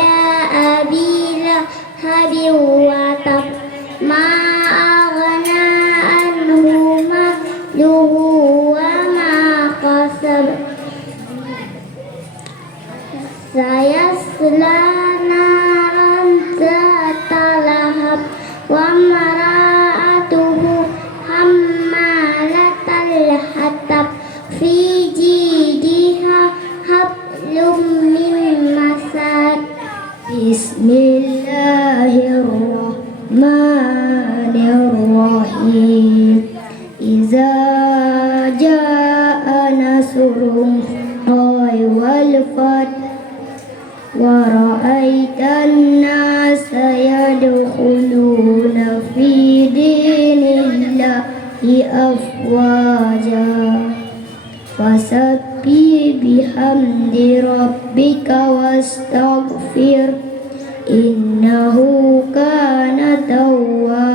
أبي لهب وتب ما أغنى عنه ماله وما كسب سيصلى نارا ذات لهب وامرأته حمالة الحطب في جيدها حبل من مسد بسم الله الرحمن الرحيم إذا جاء نصر الله والفتح ورأيت الناس يدخلون في دين الله أفواجا فسبح بحمد ربك واستغفر إنه كان توابا